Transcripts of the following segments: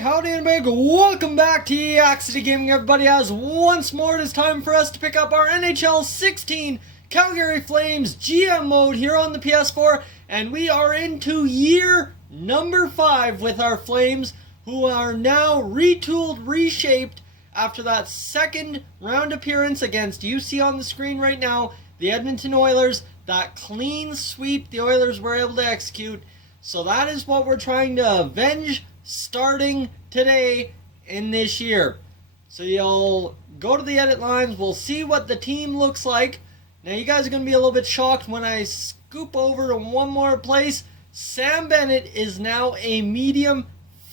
Howdy and big welcome back to Yak-City Gaming, everybody. As once more it is time for us to pick up our NHL 16 Calgary Flames GM mode here on the PS4, and we are into year number 5 with our Flames, who are now retooled, reshaped after that second round appearance against, you see on the screen right now, the Edmonton Oilers. That clean sweep the Oilers were able to execute. So that is what we're trying to avenge starting today in this year. So you'll go to the edit lines, we'll see what the team looks like. Now you guys are going to be a little bit shocked when I scoop over to one more place. Sam Bennett is now a medium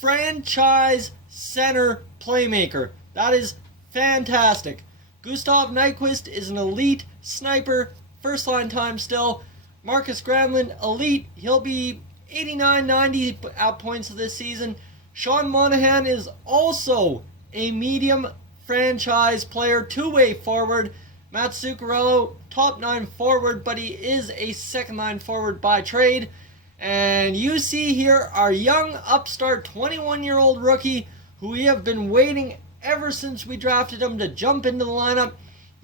franchise center playmaker. That is fantastic. Gustav Nyquist is an elite sniper, first line time still. Marcus Granlund, elite, he'll be 89-90 at points of this season. Sean Monahan is also a medium franchise player, two-way forward. Matt Zuccarello, top 9 forward, but he is a second line forward by trade. And you see here our young upstart 21-year-old rookie who we have been waiting ever since we drafted him to jump into the lineup.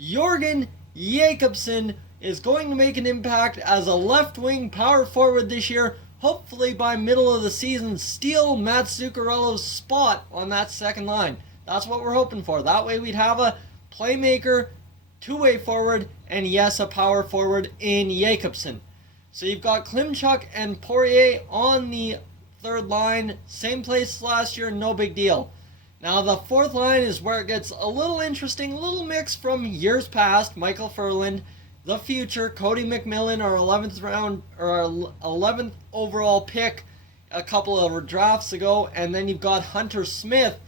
Jorgen Jakobsen is going to make an impact as a left-wing power forward this year. Hopefully by middle of the season, steal Matt Zuccarello's spot on that second line. That's what we're hoping for. That way we'd have a playmaker, two-way forward, and yes, a power forward in Jakobsen. So you've got Klimchuk and Poirier on the third line. Same place as last year, no big deal. Now the fourth line is where it gets a little interesting, a little mix from years past. Michael Furland, the future, Cody McMillan, our 11th round or our 11th overall pick a couple of drafts ago, and then you've got Hunter Smith,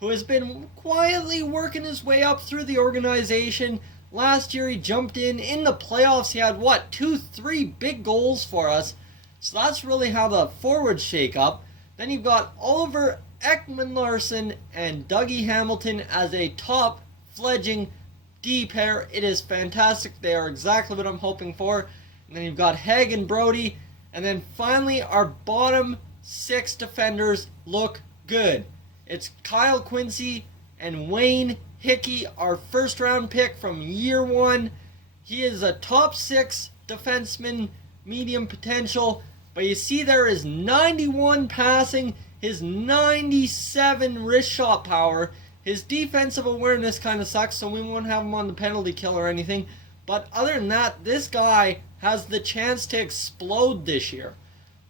who has been quietly working his way up through the organization. Last year he jumped in the playoffs. He had 2-3 big goals for us. So that's really how the forwards shake up. Then you've got Oliver Ekman-Larsson and Dougie Hamilton as a top fledgling D pair. It is fantastic. They are exactly what I'm hoping for. And then you've got Haig and Brody. And then finally our bottom 6 defenders look good. It's Kyle Quincy and Wayne Hickey, our first round pick from year 1. He is a top 6 defenseman, medium potential. But you see there is 91 passing, his 97 wrist shot power. His defensive awareness kind of sucks, so we won't have him on the penalty kill or anything. But other than that, this guy has the chance to explode this year.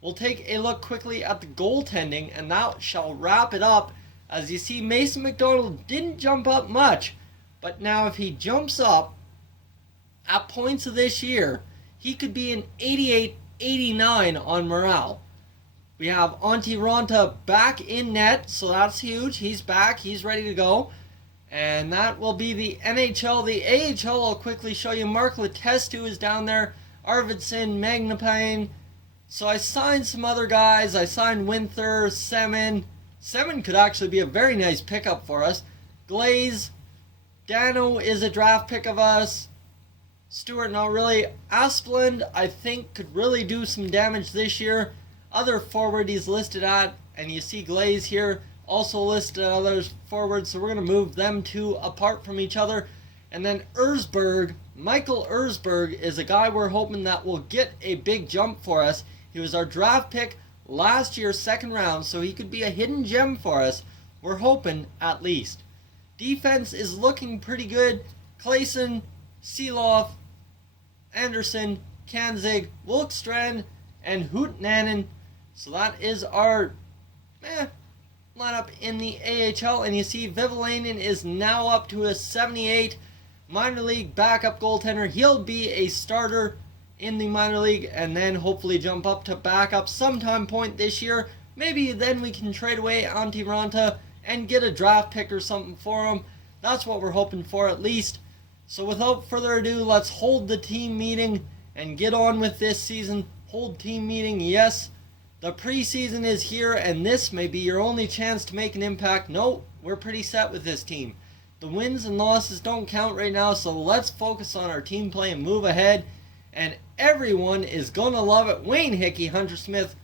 We'll take a look quickly at the goaltending, and that shall wrap it up. As you see, Mason McDonald didn't jump up much. But now if he jumps up at points of this year, he could be an 88-89 on morale. We have Antti Ranta back in net, so that's huge. He's back. He's ready to go. And that will be the NHL. The AHL, I'll quickly show you. Mark Letestu is down there. Arvidsson, Magnapane. So I signed some other guys. I signed Winther, Semin. Semin could actually be a very nice pickup for us. Glaze. Dano is a draft pick of us. Stewart, not really. Asplund, I think, could really do some damage this year. Other forward he's listed at, and you see Glaze here also listed at others forward, so we're going to move them two apart from each other. And then Erzberg, Michael Erzberg, is a guy we're hoping that will get a big jump for us. He was our draft pick last year, second round, so he could be a hidden gem for us. We're hoping, at least. Defense is looking pretty good. Clayson, Seeloff, Anderson, Kanzig, Wilkstrand, and Hootnanen. So that is our lineup in the AHL. And you see Vivalainen is now up to a 78 minor league backup goaltender. He'll be a starter in the minor league and then hopefully jump up to backup sometime point this year. Maybe then we can trade away Antti Ranta and get a draft pick or something for him. That's what we're hoping for at least. So without further ado, let's hold the team meeting and get on with this season. Hold team meeting, yes. The preseason is here, and this may be your only chance to make an impact. No, we're pretty set with this team. The wins and losses don't count right now, so let's focus on our team play and move ahead. And everyone is going to love it. Wayne Hickey, Hunter Smith,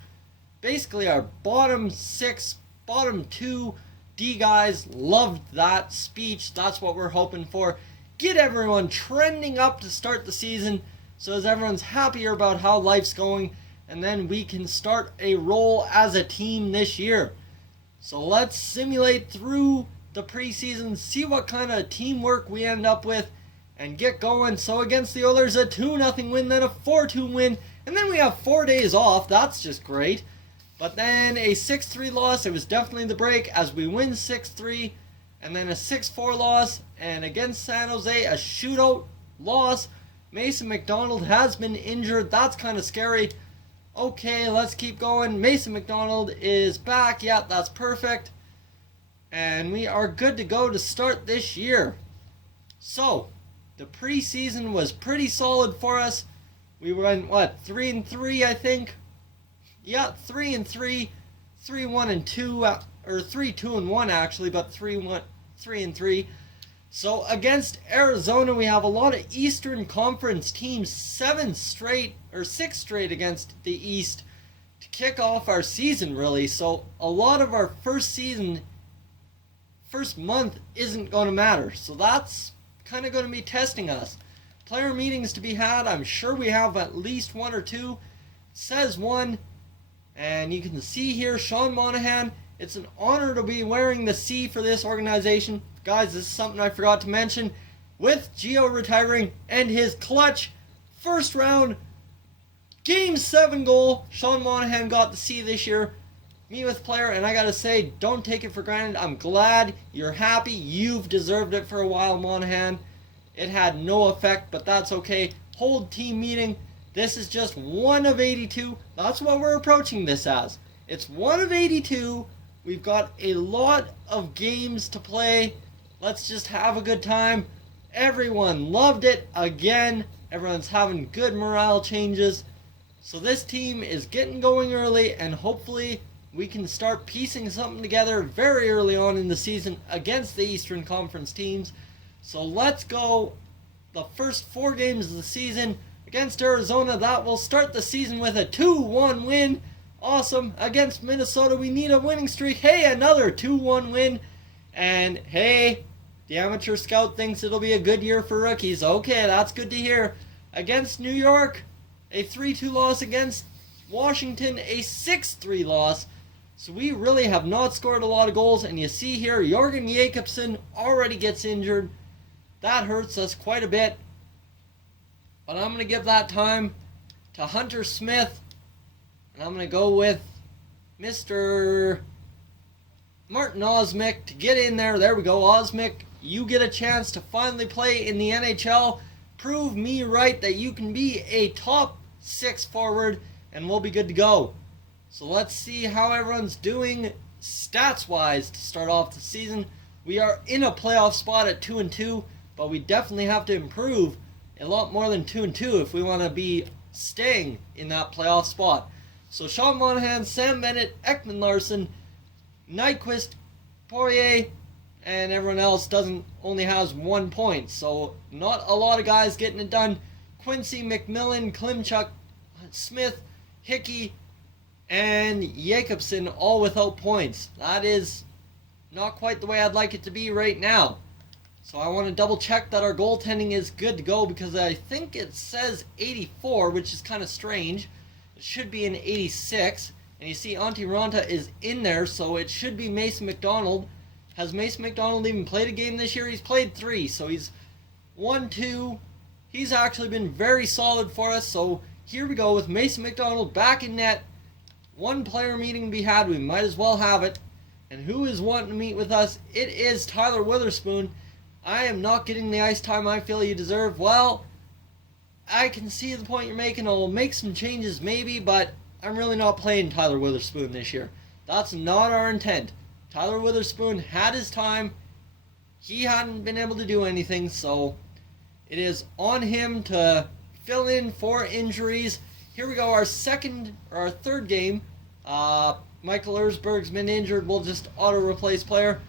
basically our bottom 6 bottom 2 D guys. Loved that speech. That's what we're hoping for. Get everyone trending up to start the season, so as everyone's happier about how life's going, and then we can start a roll as a team this year. So let's simulate through the preseason, see what kind of teamwork we end up with, and get going. So against the Oilers, a 2-0 win, then a 4-2 win, and then we have 4 days off. That's just great. But then a 6-3 loss. It was definitely the break as we win 6-3, and then a 6-4 loss, and against San Jose, a shootout loss. Mason McDonald has been injured. That's kind of scary. Okay, let's keep going. Mason McDonald is back. Yeah, that's perfect. And we are good to go to start this year. So, the preseason was pretty solid for us. We went, 3-3, I think? Yeah, 3-3, 3-1-2, or 3-2-1 actually, but 3-3. So against Arizona, we have a lot of Eastern Conference teams, 6 straight against the East to kick off our season, really. So a lot of our first month isn't going to matter. So that's kind of going to be testing us. Player meetings to be had. I'm sure we have at least 1 or 2. It says 1. And you can see here, Sean Monahan. It's an honor to be wearing the C for this organization. Guys, this is something I forgot to mention. With Gio retiring and his clutch first round Game 7 goal, Sean Monahan got the C this year. Me with player, and I gotta say, don't take it for granted. I'm glad you're happy. You've deserved it for a while, Monahan. It had no effect, but that's okay. Hold team meeting. This is just 1 of 82. That's what we're approaching this as. It's 1 of 82. We've got a lot of games to play. Let's just have a good time. Everyone loved it again. Everyone's having good morale changes. So this team is getting going early, and hopefully we can start piecing something together very early on in the season against the Eastern Conference teams. So let's go. The first 4 games of the season against Arizona, that will start the season with a 2-1 win. Awesome. Against Minnesota, we need a winning streak. Hey, another 2-1 win. And hey, the amateur scout thinks it'll be a good year for rookies. Okay, that's good to hear. Against New York, a 3-2 loss. Against Washington, a 6-3 loss. So we really have not scored a lot of goals. And you see here, Jorgen Jakobsen already gets injured. That hurts us quite a bit. But I'm going to give that time to Hunter Smith. And I'm going to go with Mr. Martin Osmick to get in there. There we go, Osmick. You get a chance to finally play in the NHL. Prove me right that you can be a top 6 forward, and we'll be good to go. So let's see how everyone's doing stats-wise to start off the season. We are in a playoff spot at 2-2, but we definitely have to improve a lot more than 2-2 if we want to be staying in that playoff spot. So Sean Monahan, Sam Bennett, Ekman Larson, Nyquist, Poirier, and everyone else only has 1 point. So not a lot of guys getting it done. Quincy, McMillan, Klimchuk, Smith, Hickey, and Jakobsen all without points. That is not quite the way I'd like it to be right now. So I want to double check that our goaltending is good to go, because I think it says 84, which is kind of strange. It should be an 86. And you see Antti Ranta is in there, so it should be Mason McDonald. Has Mason McDonald even played a game this year? He's played 3, so he's 1-2. He's actually been very solid for us. So here we go with Mason McDonald back in net. 1 player meeting to be had. We might as well have it. And who is wanting to meet with us? It is Tyler Witherspoon. I am not getting the ice time I feel you deserve. Well, I can see the point you're making. I'll make some changes maybe, but I'm really not playing Tyler Witherspoon this year. That's not our intent. Tyler Witherspoon had his time. He hadn't been able to do anything, so it is on him to fill in for injuries. Here we go, our third game. Michael Ersberg's been injured. We'll just auto-replace player.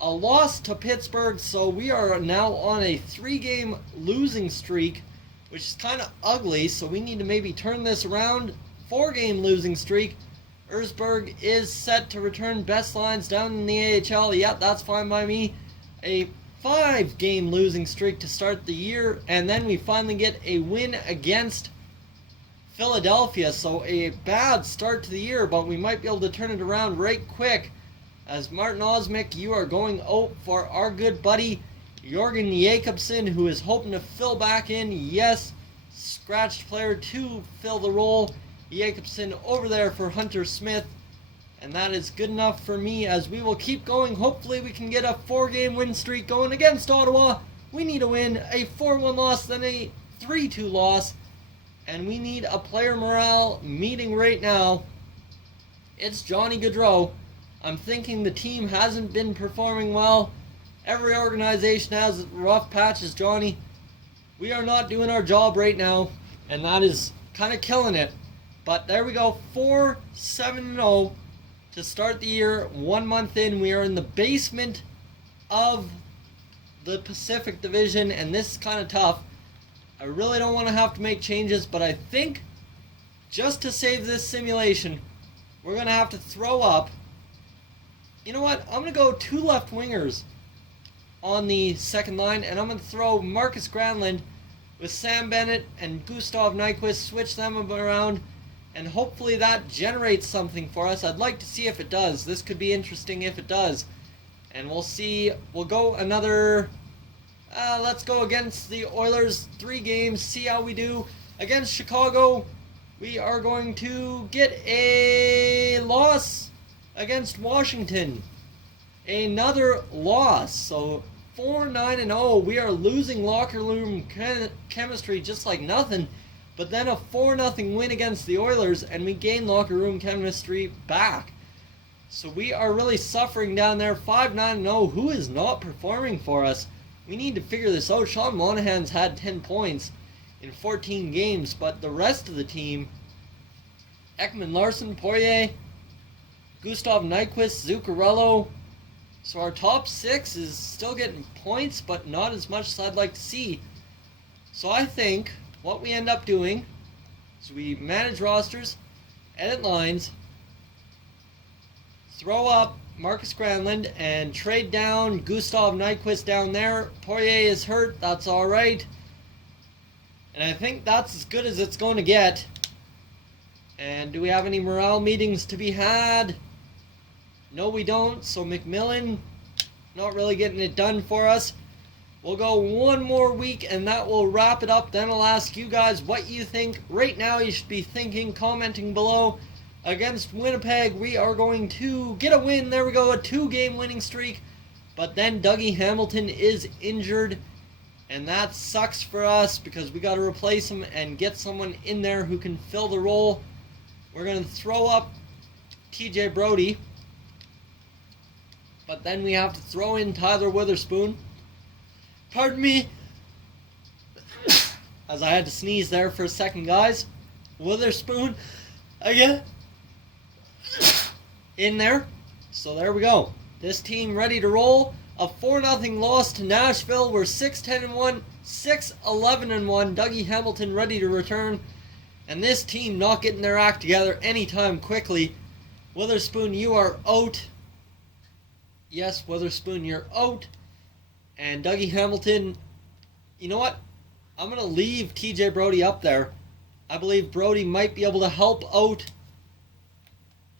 A loss to Pittsburgh, so we are now on a 3-game losing streak, which is kind of ugly, so we need to maybe turn this around. 4-game losing streak. Erzberg is set to return best lines down in the AHL. Yeah, that's fine by me. A 5-game losing streak to start the year, and then we finally get a win against Philadelphia. So a bad start to the year, but we might be able to turn it around right quick. As Martin Osmick, you are going out for our good buddy Jorgen Jakobsen, who is hoping to fill back in. Yes, scratched player to fill the role. Jakobsen over there for Hunter Smith. And that is good enough for me as we will keep going. Hopefully we can get a 4-game win streak going against Ottawa. We need a win, a 4-1 loss, then a 3-2 loss. And we need a player morale meeting right now. It's Johnny Gaudreau. I'm thinking the team hasn't been performing well. Every organization has rough patches, Johnny. We are not doing our job right now, and that is kind of killing it. But there we go, 4-7-0 to start the year. 1 month in, we are in the basement of the Pacific Division, and this is kind of tough. I really don't want to have to make changes, but I think just to save this simulation, we're going to have to throw up. You know what? I'm going to go 2 left wingers on the second line, and I'm going to throw Marcus Granlund with Sam Bennett and Gustav Nyquist, switch them around, and hopefully that generates something for us. I'd like to see if it does. This could be interesting if it does. And we'll see. We'll go another... let's go against the Oilers. 3 games, see how we do. Against Chicago, we are going to get a loss against Washington. Another loss. So 4-9-0. We are losing locker room chemistry just like nothing. But then a 4-0 win against the Oilers, and we gain locker room chemistry back. So we are really suffering down there. 5-9-0. Who is not performing for us? We need to figure this out. Sean Monahan's had 10 points in 14 games, but the rest of the team, Ekman Larsson, Poirier, Gustav Nyquist, Zuccarello. So our top 6 is still getting points, but not as much as I'd like to see. So I think what we end up doing is we manage rosters, edit lines, throw up Marcus Granlund, and trade down Gustav Nyquist down there. Poirier is hurt, that's alright. And I think that's as good as it's going to get. And do we have any morale meetings to be had? No, we don't. So McMillan, not really getting it done for us. We'll go 1 more week and that will wrap it up. Then I'll ask you guys what you think. Right now you should be thinking, commenting below. Against Winnipeg, we are going to get a win. There we go, a 2-game winning streak. But then Dougie Hamilton is injured. And that sucks for us because we got to replace him and get someone in there who can fill the role. We're going to throw up TJ Brody. But then we have to throw in Tyler Witherspoon. Pardon me. As I had to sneeze there for a second, guys. Witherspoon again in there. So there we go. This team ready to roll. A 4-0 loss to Nashville. We're 6-10-1, 6-11-1. Dougie Hamilton ready to return. And this team not getting their act together anytime quickly. Witherspoon, you are out. Yes, Witherspoon, you're out. And Dougie Hamilton, you know what? I'm going to leave TJ Brody up there. I believe Brody might be able to help out.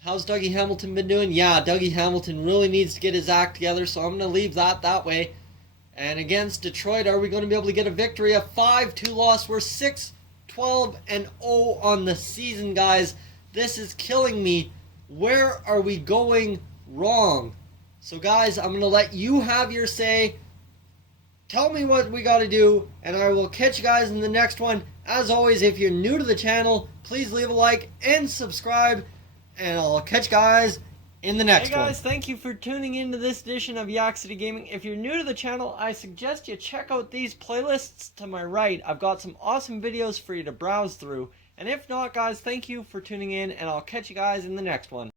How's Dougie Hamilton been doing? Yeah, Dougie Hamilton really needs to get his act together, so I'm going to leave that way. And against Detroit, are we going to be able to get a victory? A 5-2 loss. We're 6-12-0 on the season, guys. This is killing me. Where are we going wrong? So, guys, I'm going to let you have your say. Tell me what we got to do, and I will catch you guys in the next one. As always, if you're new to the channel, please leave a like and subscribe, and I'll catch you guys in the next one. Hey guys, thank you for tuning into this edition of Yak-City Gaming. If you're new to the channel, I suggest you check out these playlists to my right. I've got some awesome videos for you to browse through. And if not, guys, thank you for tuning in, and I'll catch you guys in the next one.